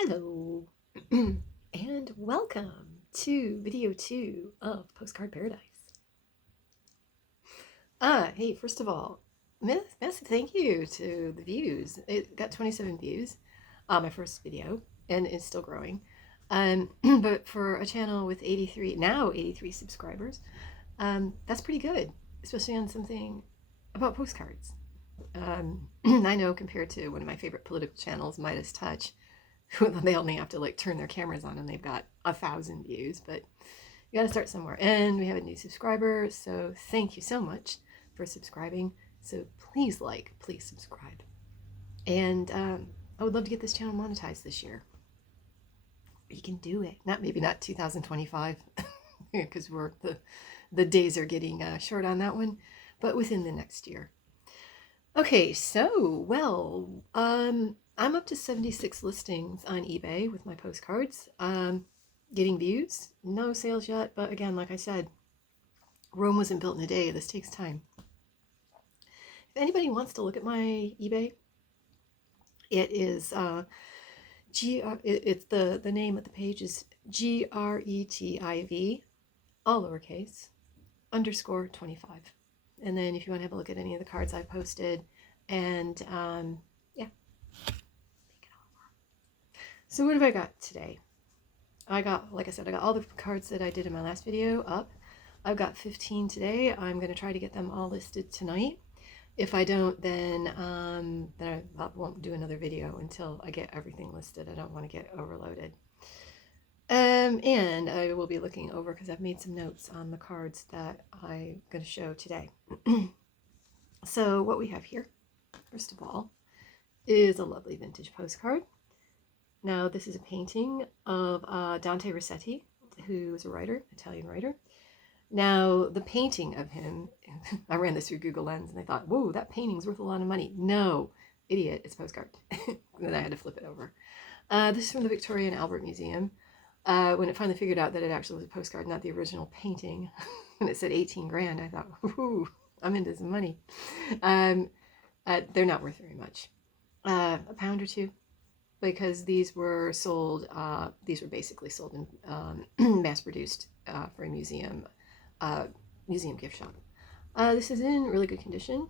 Hello, and welcome to video 2 of Postcard Paradise. Hey, first of all, massive thank you to the views. It got 27 views, my first video, and it's still growing. But for a channel with 83 subscribers, that's pretty good, especially on something about postcards. I know compared to one of my favorite political channels, Midas Touch, they only have to like turn their cameras on and they've got 1,000 views, but you got to start somewhere. And we have a new subscriber, so thank you so much for subscribing. So please please subscribe. And I would love to get this channel monetized this year. You can do it. Maybe not 2025 because the days are getting short on that one, but within the next year. Okay, so I'm up to 76 listings on eBay with my postcards. Getting views, no sales yet, but again, like I said, Rome wasn't built in a day. This takes time. If anybody wants to look at my eBay, it is it's the name of the page is GRETIV, all lowercase, _25. And then if you want to have a look at any of the cards I've posted, and yeah. So what have I got today? Like I said, I got all the cards that I did in my last video up. I've got 15 today. I'm going to try to get them all listed tonight. If I don't, then I won't do another video until I get everything listed. I don't want to get overloaded. And I will be looking over because I've made some notes on the cards that I'm going to show today. So what we have here, first of all, is a lovely vintage postcard. Now, this is a painting of Dante Rossetti, who is a writer, Italian writer. Now, the painting of him, I ran this through Google Lens and I thought, whoa, that painting's worth a lot of money. No, idiot, it's a postcard. Then I had to flip it over. This is from the Victoria and Albert Museum. When it finally figured out that it actually was a postcard, not the original painting, when it said 18 grand, I thought, whoo, I'm into some money. They're not worth very much. A pound or two. Because these were sold, these were basically sold in mass-produced for a museum gift shop. This is in really good condition.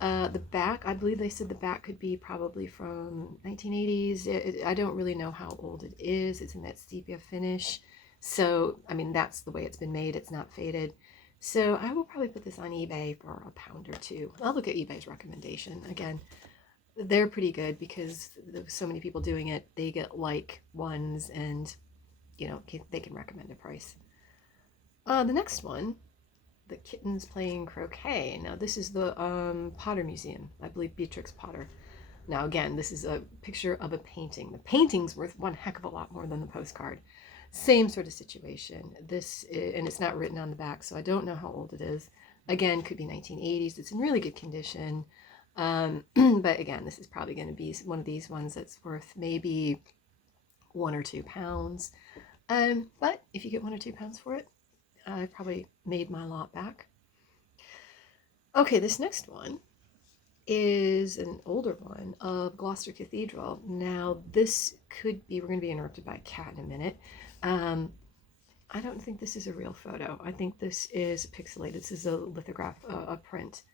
The back, I believe they said the back could be probably from 1980s. I don't really know how old it is. It's in that sepia finish. So, I mean, that's the way it's been made. It's not faded. So I will probably put this on eBay for a pound or two. I'll look at eBay's recommendation. Again, they're pretty good because there's so many people doing it. They get like ones and, you know, they can recommend a price. The next one, the kittens playing croquet. Now this is the Potter Museum. I believe Beatrix Potter. Now again, this is a picture of a painting. The painting's worth one heck of a lot more than the postcard. Same sort of situation. And it's not written on the back, so I don't know how old it is. Again, could be 1980s. It's in really good condition. But again, this is probably going to be one of these ones that's worth maybe 1 or 2 pounds. But if you get 1 or 2 pounds for it, I probably made my lot back. Okay, this next one is an older one of Gloucester Cathedral. Now, this could be, we're going to be interrupted by a cat in a minute. I don't think this is a real photo. I think this is pixelated. This is a lithograph, a print.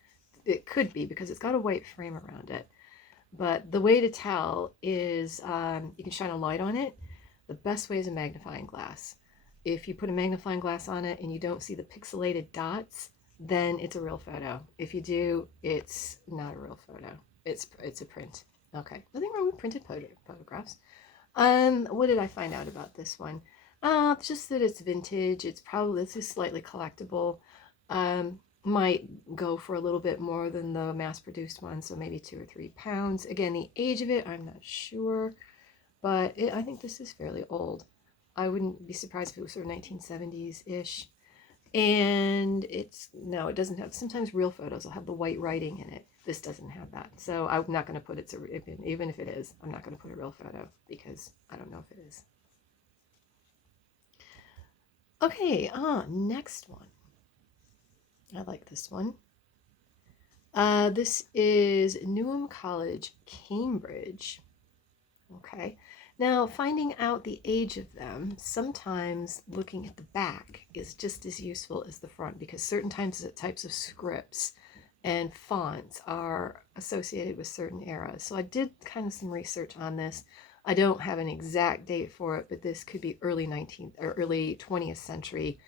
It could be because it's got a white frame around it. But the way to tell is you can shine a light on it. The best way is a magnifying glass. If you put a magnifying glass on it and you don't see the pixelated dots, then it's a real photo. If you do, it's not a real photo. It's a print. Okay, nothing wrong with printed photographs. What did I find out about this one? Just that it's vintage. This is slightly collectible. Might go for a little bit more than the mass-produced one, so maybe 2 or 3 pounds. Again, the age of it, I'm not sure, but I think this is fairly old. I wouldn't be surprised if it was sort of 1970s-ish. And it doesn't have, sometimes real photos will have the white writing in it. This doesn't have that. So I'm not going to put it, even if it is, I'm not going to put a real photo because I don't know if it is. Okay, next one. I like this one. This is Newham College, Cambridge. Okay. Now, finding out the age of them, sometimes looking at the back is just as useful as the front, because certain types of scripts and fonts are associated with certain eras. So I did kind of some research on this. I don't have an exact date for it, but this could be early 19th or early 20th century,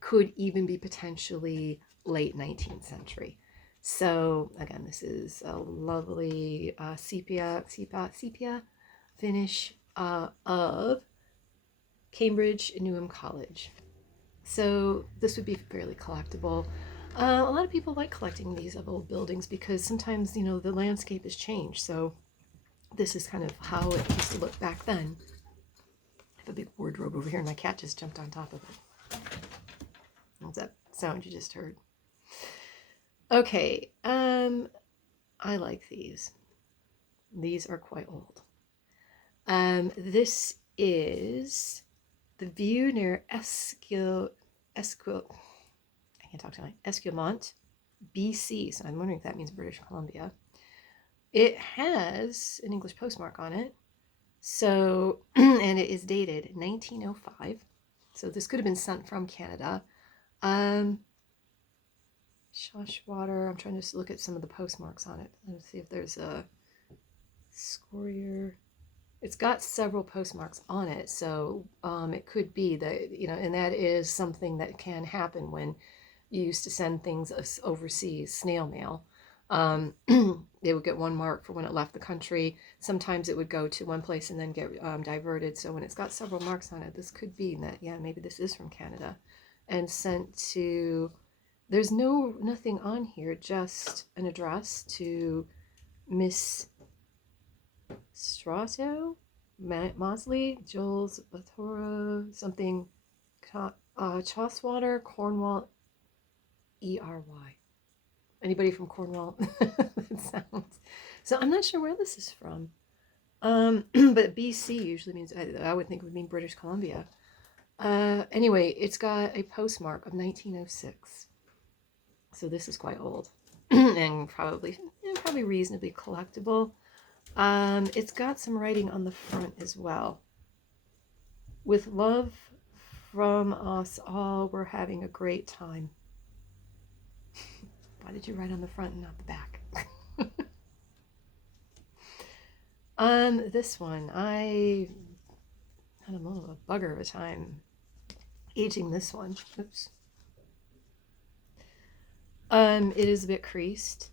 could even be potentially late 19th century. So again, this is a lovely sepia finish of Cambridge Newham College. So this would be fairly collectible. A lot of people like collecting these of old buildings because sometimes, you know, the landscape has changed. So this is kind of how it used to look back then. I have a big wardrobe over here and my cat just jumped on top of it. What's that sound you just heard? Okay, I like these. These are quite old. This is the view near Esquimalt, BC. So I'm wondering if that means British Columbia. It has an English postmark on it. So, and it is dated 1905. So this could have been sent from Canada. Shawshwater. I'm trying to look at some of the postmarks on it. Let's see if there's a Scorier. It's got several postmarks on it, so it could be that, you know, and that is something that can happen when you used to send things overseas, snail mail. They would get one mark for when it left the country. Sometimes it would go to one place and then get diverted. So when it's got several marks on it, this could be that, yeah, maybe this is from Canada and sent to, there's nothing on here, just an address to Miss Strato, Mosley, Jules, Bathora, something, Choswater, Cornwall, ERY. Anybody from Cornwall? That sounds. So I'm not sure where this is from. But BC usually means, I would think it would mean British Columbia. Anyway, it's got a postmark of 1906. So this is quite old and probably reasonably collectible. It's got some writing on the front as well. With love from us all, we're having a great time. Why did you write on the front and not the back? This one, I had a little of a bugger of a time aging this one. Oops. It is a bit creased.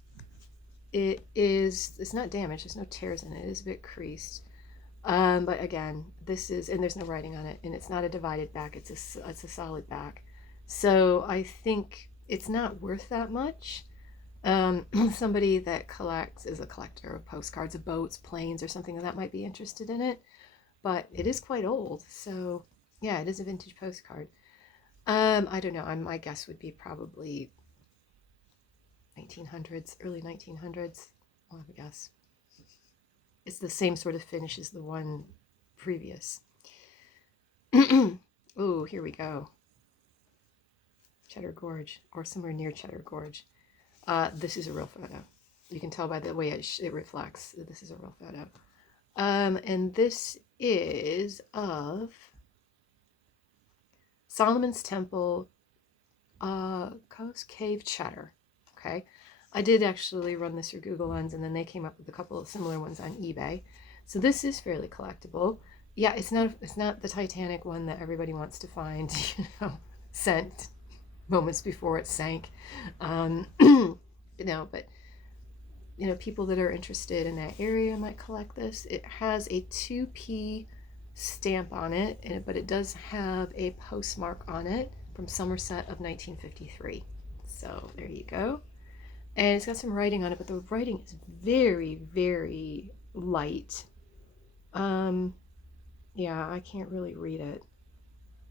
It's not damaged, there's no tears in it. It is a bit creased. But again, this is, and there's no writing on it, and it's not a divided back, it's a solid back. So I think it's not worth that much. Somebody that is a collector of postcards of boats, planes, or something that might be interested in it. But it is quite old, so yeah, it is a vintage postcard. I don't know, my guess would be probably 1900s, early 1900s. I'll have a guess. It's the same sort of finish as the one previous. Oh, here we go. Cheddar Gorge, or somewhere near Cheddar Gorge. This is a real photo. You can tell by the way it reflects. This is a real photo. And this is of Solomon's Temple, Coast Cave Cheddar. Okay, I did actually run this through Google Lens, and then they came up with a couple of similar ones on eBay. So this is fairly collectible. Yeah, it's not the Titanic one that everybody wants to find, you know, sent moments before it sank. No, but you know, people that are interested in that area might collect this. It has a 2P stamp on it, but it does have a postmark on it from Somerset of 1953. So there you go. And it's got some writing on it, but the writing is very, very light. Yeah, I can't really read it.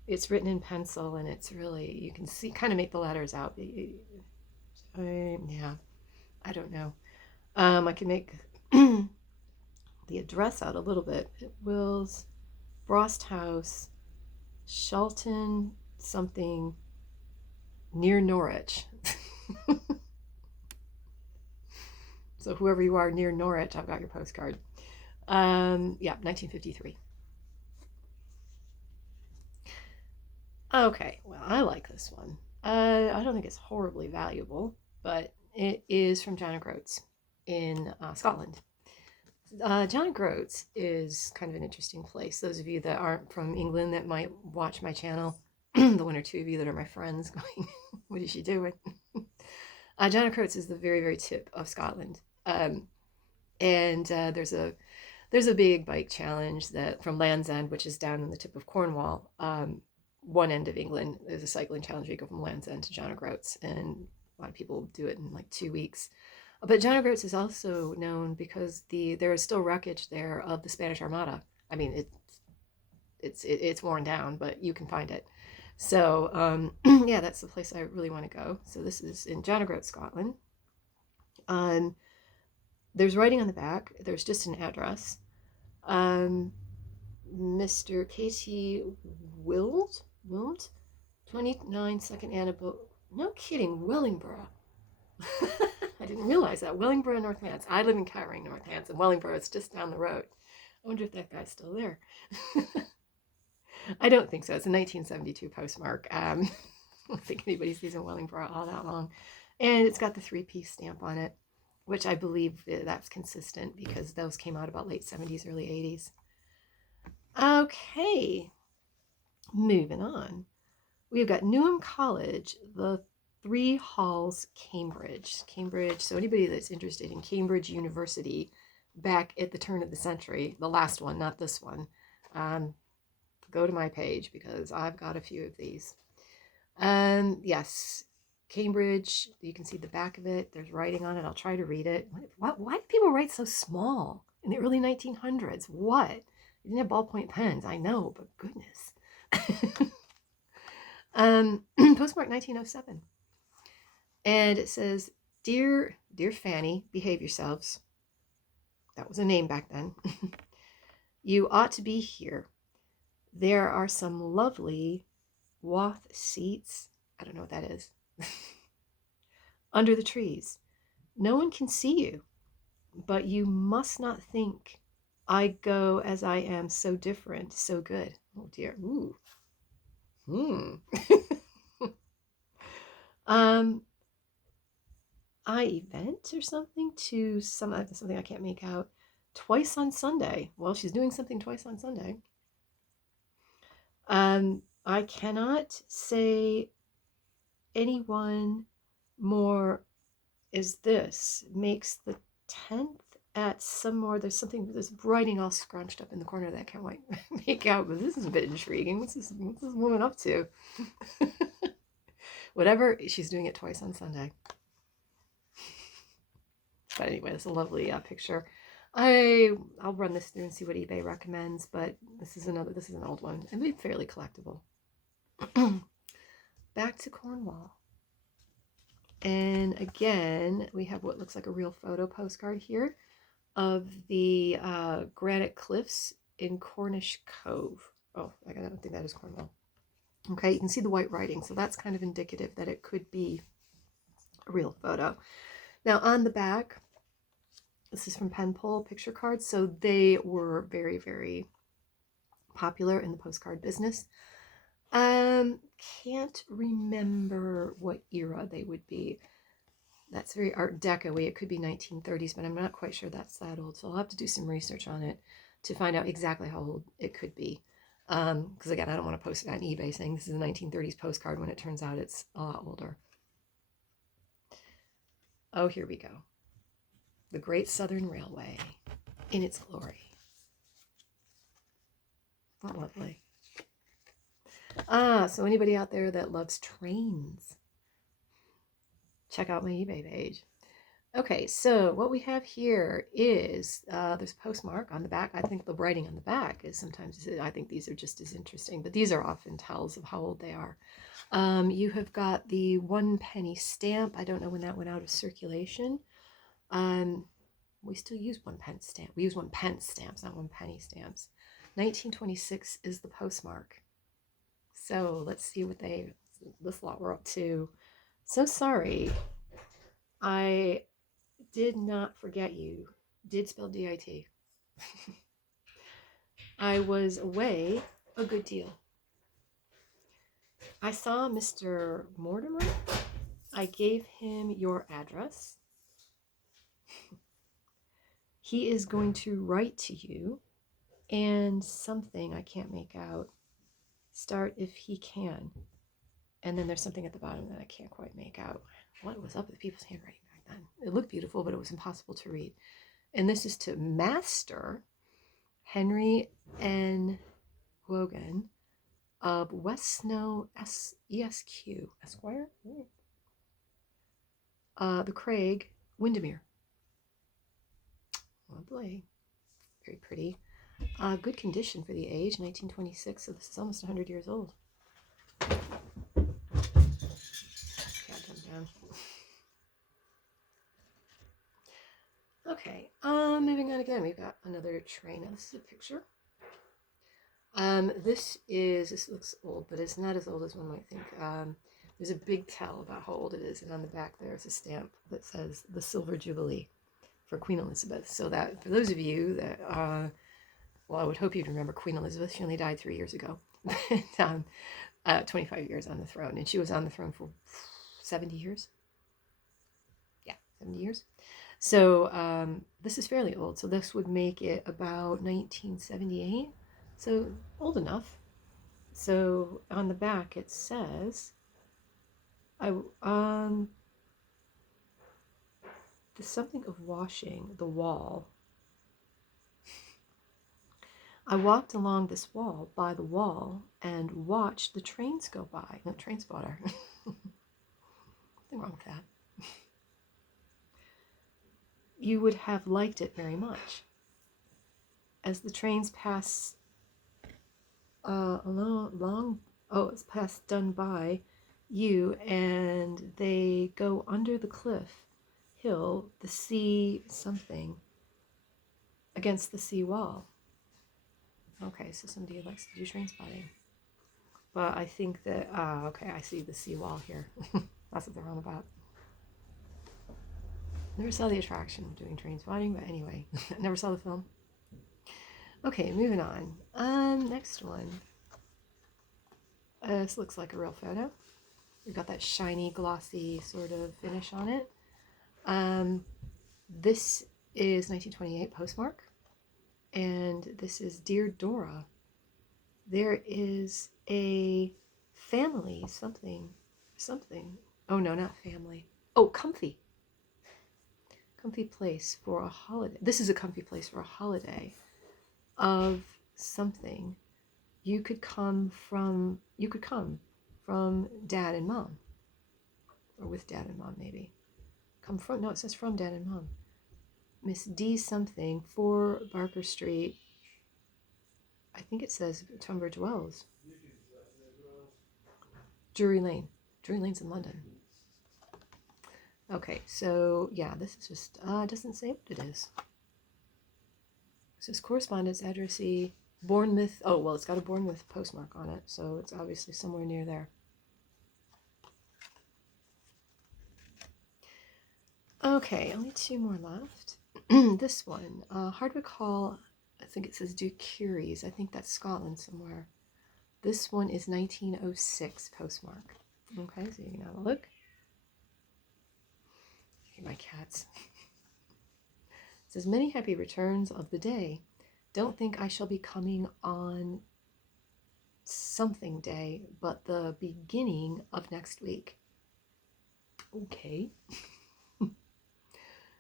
It's written in pencil, and it's really, you can see, kind of make the letters out. Yeah, I don't know. I can make the address out a little bit. Will's, Frost House, Shelton, something, near Norwich. So whoever you are near Norwich, I've got your postcard. Yeah, 1953. Okay, well, I like this one. I don't think it's horribly valuable, but it is from John O'Groats in Scotland. John O'Groats is kind of an interesting place. Those of you that aren't from England that might watch my channel, the one or two of you that are my friends going, what is she doing? John O'Groats is the very, very tip of Scotland. And there's a big bike challenge that from Land's End, which is down in the tip of Cornwall, one end of England. There's a cycling challenge where you go from Land's End to John O'Groats, and a lot of people do it in like 2 weeks. But John O'Groats is also known because there is still wreckage there of the Spanish Armada. I mean, it's worn down, but you can find it. So yeah, that's the place I really want to go. So this is in John O'Groats, Scotland. There's writing on the back. There's just an address. Mr. Katie Wild, 29 Second Annabelle. No kidding, Wellingborough. I didn't realize that. Wellingborough, North Hants. I live in Cowring, North Hants, and Wellingborough is just down the road. I wonder if that guy's still there. I don't think so. It's a 1972 postmark. I don't think anybody sees in Wellingborough all that long. And it's got the 3-piece stamp on it, which I believe that's consistent because those came out about late 70s, early 80s. Okay, moving on. We've got Newham College, the 3 Halls, Cambridge. Cambridge, so anybody that's interested in Cambridge University back at the turn of the century, the last one, not this one, go to my page because I've got a few of these. Yes, Cambridge, you can see the back of it. There's writing on it. I'll try to read it. Why do people write so small in the early 1900s? What? You didn't have ballpoint pens, I know, but goodness. Postmark 1907. And it says, Dear Fanny, behave yourselves. That was a name back then. You ought to be here. There are some lovely Wath seats. I don't know what that is. Under the trees. No one can see you, but you must not think I go as I am so different, so good. Oh dear. Ooh. I event or something to something I can't make out. Twice on Sunday. Well, she's doing something twice on Sunday. I cannot say anyone more is this. Makes the 10th at some more. There's writing all scrunched up in the corner that I can't quite make out, but this is a bit intriguing. What's this woman up to? Whatever, she's doing it twice on Sunday. But anyway, it's a lovely picture. I'll run this through and see what eBay recommends, but this is an old one. It'd be fairly collectible. Back to Cornwall. And again, we have what looks like a real photo postcard here of the granite cliffs in Cornish Cove. Oh, I don't think that is Cornwall. Okay, you can see the white writing, so that's kind of indicative that it could be a real photo. Now on the back, this is from Penpole picture cards, so they were very, very popular in the postcard business. Can't remember what era they would be. That's very Art Deco-y. It could be 1930s, but I'm not quite sure that's that old. So I'll have to do some research on it to find out exactly how old it could be. Because again, I don't want to post it on eBay saying this is a 1930s postcard when it turns out it's a lot older. Oh, here we go. The Great Southern Railway in its glory. Oh, lovely. So anybody out there that loves trains, check out my eBay page. Okay, so what we have here is there's a postmark on the back. I think the writing on the back is sometimes, I think these are just as interesting, but these are often tells of how old they are. You have got the 1 penny stamp. I don't know when that went out of circulation. We still use 1 pence stamp. We use 1 pence stamps, not 1 penny stamps. 1926 is the postmark. So let's see what this lot we're up to. So sorry. I did not forget you. Did spell D-I-T. I was away a good deal. I saw Mr. Mortimer. I gave him your address. He is going to write to you and something I can't make out. Start if he can. And then there's something at the bottom that I can't quite make out. What was up with people's handwriting back then? It looked beautiful, but it was impossible to read. And this is to Master Henry N. Wogan of West Snow ESQ, Esquire? The Craig, Windermere. Lovely. Very pretty. Good condition for the age, 1926, so this is almost 100 years old. Cat jumped down. Okay, moving on again, we've got another tray. Now this is a picture. This looks old, but it's not as old as one might think. There's a big tell about how old it is, and on the back there's a stamp that says the Silver Jubilee for Queen Elizabeth. So that, for those of you that, well, I would hope you'd remember Queen Elizabeth. She only died 3 years ago. 25 years on the throne, and she was on the throne for 70 years. Yeah, 70 years. So this is fairly old. So this would make it about 1978. So old enough. So on the back it says, there's something of washing the wall. I walked along this wall, by the wall, and watched the trains go by. No, train spotter. Nothing wrong with that. You would have liked it very much. As the trains pass it's passed done by you, and they go under the cliff hill, the sea something, against the sea wall. Okay, so somebody likes to do train spotting. But I think that, okay, I see the sea wall here. That's what they're on about. Never saw the attraction of doing train spotting, but anyway, never saw the film. Okay, moving on. Next one. This looks like a real photo. We've got that shiny, glossy sort of finish on it. This is 1928 postmark, and this is Dear Dora. There is a family something. Oh no, not family. Oh, comfy place for a holiday. This is a comfy place for a holiday of something. You could come from Dad and Mom, or with Dad and Mom maybe. No, it says from Dad and Mom. Miss D something, 4 Barker Street. I think it says Tunbridge Wells. Drury Lane. Drury Lane's in London. Okay, so yeah, this is just, doesn't say what it is. It says correspondence, addressee, Bournemouth. Oh, well, it's got a Bournemouth postmark on it, so it's obviously somewhere near there. Okay, only 2 more left. This one, Hardwick Hall, I think it says Ducuries. I think that's Scotland somewhere. This one is 1906 postmark. Okay, so you can have a look. My cats. It says, many happy returns of the day. Don't think I shall be coming on something day, but the beginning of next week. Okay.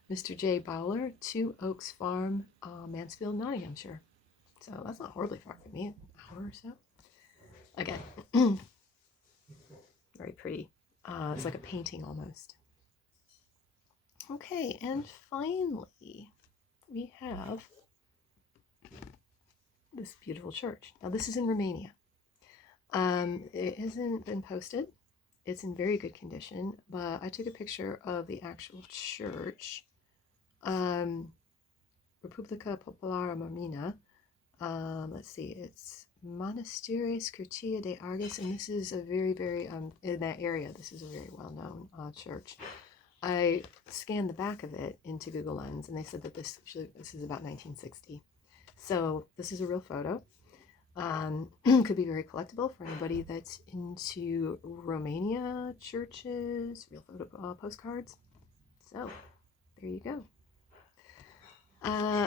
Mr. J. Bowler, 2 Oaks Farm, Mansfield, Nottinghamshire. So that's not horribly far from me, an hour or so. Again, very pretty. It's like a painting almost. Okay, and finally, we have this beautiful church. Now, this is in Romania. It hasn't been posted. It's in very good condition, but I took a picture of the actual church. Republica Populara Marmina. Let's see, it's Monasteres Curtia de Argus, and this is a very, very, in that area, this is a very well-known church. I scanned the back of it into Google Lens, and they said that this is about 1960. So this is a real photo. Could be very collectible for anybody that's into Romania churches, real photo postcards. So there you go.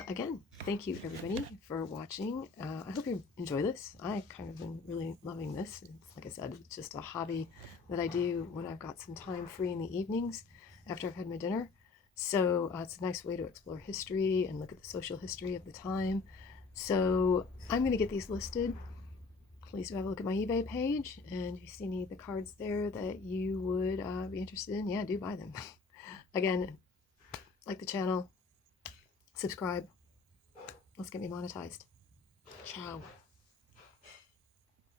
Again, thank you everybody for watching. I hope you enjoy this. I kind of been really loving this. It's, like I said, it's just a hobby that I do when I've got some time free in the evenings after I've had my dinner. So it's a nice way to explore history and look at the social history of the time. So I'm going to get these listed. Please do have a look at my eBay page, and if you see any of the cards there that you would be interested in, yeah, do buy them. Again, like the channel, subscribe. Let's get me monetized. Ciao.